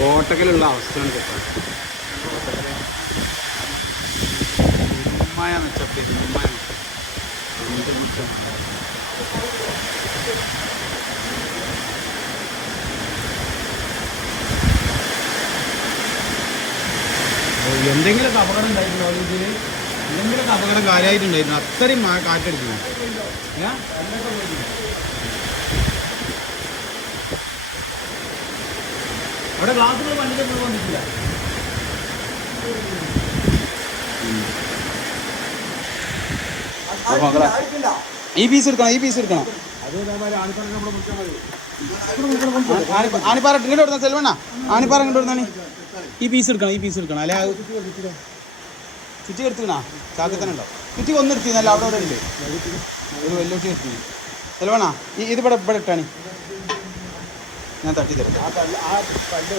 കോട്ടക്കലുള്ള അവസ്ഥയാണ് കിട്ടാൻ. പെരുമഴ വെച്ചാൽ പെരുമഴ എന്തെങ്കിലുമൊക്കെ അപകടം ഉണ്ടായിട്ടുണ്ടോ ഇതിൽ? എന്തെങ്കിലുമൊക്കെ അപകടം കാര്യമായിട്ടുണ്ടായിരുന്നു. അത്രയും കാറ്റടിക്കുന്നു. അവിടെ ക്ലാസ്സുകൾ വണ്ടിയൊന്നും വന്നിട്ടില്ല. ഈ പീസ് എടുക്കണം, ഈ പീസ് എടുക്കണം. ആണിപ്പാറ ഇങ്ങോട്ട് കൊടുത്താൽ സെൽവണ്ണ, ആണിപ്പാറ ഇങ്ങോട്ട് കൊടുത്താണ്. ഈ പീസ് എടുക്കണം, ഈ പീസ് എടുക്കണം. അല്ലെ ചുറ്റി എടുത്തുക്കണ ചാക്കി തന്നെ ഉണ്ടോ? ചുറ്റി ഒന്നെടുത്തില്ല, അവിടെ അവിടെ ഉണ്ട് ഒരു വെല്ലുവിട്ടി എടുത്തി. സെൽവണ്ണ ഇത് ഇവിടെ ഇവിടെ ഇട്ടാണ്, ഞാൻ തട്ടി തരാം.